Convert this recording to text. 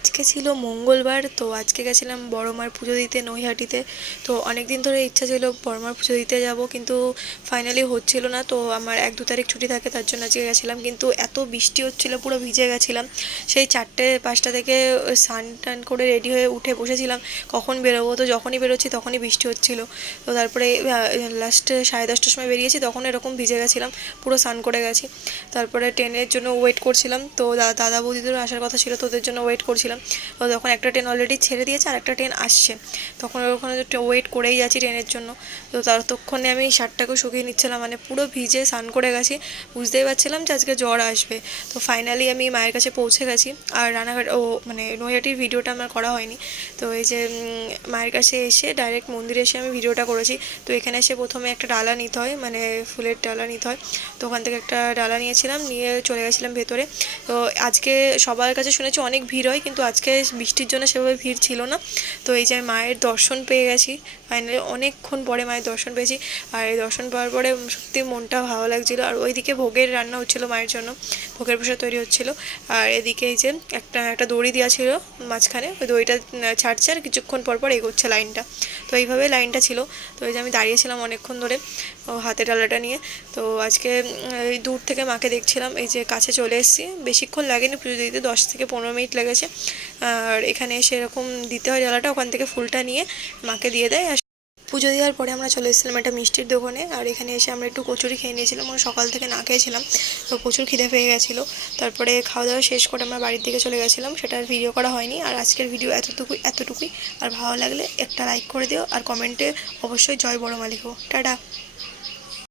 আজকে ছিল মঙ্গলবার, তো আজকে গেছিলাম বড় মার পুজো দিতে, নৈহাটিতে। তো অনেক দিন ধরে ইচ্ছা ছিল বড় মার পুজো দিতে যাব, কিন্তু ফাইনালি হচ্ছিল না। তো আমার এক দু তারিখ ছুটি থাকে, তার জন্য আজকে গেছিলাম। কিন্তু এত বৃষ্টি হচ্ছিল, পুরো ভিজে গেছিলাম। সেই চারটে, পাঁচটা থেকে স্নান টান করে রেডি হয়ে উঠে বসেছিলাম, কখন বেরোবো? তো যখনই বেরোচ্ছি, তখনই বৃষ্টি হচ্ছিল। তো তারপরে লাস্টে সাড়ে দশটার সময় বেরিয়েছি তখন এরকম ভিজে গেছিলাম, পুরো স্নান করে গেছি। তারপরে ট্রেনের জন্য ওয়েট করছিলাম। তো দাদা বৌদিদেরও আসার কথা ছিল তোদের জন্য ওয়েট করছিলাম। তো তখন একটা ট্রেন অলরেডি ছেড়ে দিয়েছে আর একটা ট্রেন আসছে। তখন ওখানে ওয়েট করেই যাচ্ছি ট্রেনের জন্য। তো ততক্ষণে আমি শার্টটাকেও শুকিয়ে নিচ্ছিলাম মানে পুরো ভিজে স্নান করে গেছি। বুঝতেই পারছিলাম যে আজকে জ্বর আসবে। তো ফাইনালি আমি মায়ের কাছে পৌঁছে গেছি। আর রানাঘাট, ও মানে নৈহাটির ভিডিওটা আমার করা হয়নি। তো এই যে মায়ের কাছে এসে ডাইরেক্ট মন্দিরে এসে আমি ভিডিওটা করেছি। তো এখানে এসে প্রথমে একটা ডালা নিতে হয় মানে ফুলের ডালা নিতে হয়। তো ওখান থেকে একটা ডালা নিয়েছিলাম, নিয়ে চলে গেছিলাম ভেতরে। তো আজকে সবার কাছে শুনেছি অনেক ভিড় হয়, কিন্তু আজকে বৃষ্টির জন্য সেভাবে ভিড় ছিল না। তো এই যে মায়ের দর্শন পেয়ে গেছি। ফাইনালি অনেকক্ষণ পরে মায়ের দর্শন পেয়েছি। আর এই দর্শন পাওয়ার পরে সত্যি মনটা ভালো লাগছিল। আর ওইদিকে ভোগের রান্না হচ্ছিল মায়ের জন্য। ভোগের প্রসাদ তৈরি হচ্ছিল। আর এদিকে এই যে একটা একটা দড়ি দেওয়া ছিল মাঝখানে। ওই দড়িটা ছাড়ছে আর কিছুক্ষণ পর পর এগোচ্ছে লাইনটা। তো এইভাবে লাইনটা ছিল। তো এই যে আমি দাঁড়িয়েছিলাম অনেকক্ষণ ধরে ও হাতে ডালাটা নিয়ে। তো আজকে এই দূর থেকে মাকে দেখছিলাম। এই যে কাছে চলে এসেছি। বেশিক্ষণ লাগেনি। পুজো দিতে দশ থেকে পনেরো মিনিট লেগেছে। আর এখানে এসে এরকম দিতে হয় ডালাটা ওখান থেকে ফুলটা নিয়ে মাকে দিয়ে দেয়। আর পুজো দেওয়ার পরে আমরা চলে এসেছিলাম একটা মিষ্টির দোকানে, আর এখানে এসে আমরা একটু কচুরি খেয়ে নিয়েছিলাম আমরা সকাল থেকে না খেয়েছিলাম। তো প্রচুর খিদে পেয়ে গেছিল। তারপরে খাওয়া দাওয়া শেষ করে আমরা বাড়ির দিকে চলে গেছিলাম, সেটা ভিডিও করা হয়নি। আর আজকের ভিডিও এতটুকুই এতটুকুই। আর ভালো লাগলে একটা লাইক করে দিও, আর কমেন্টে অবশ্যই জয় বড় মালিক টাটা!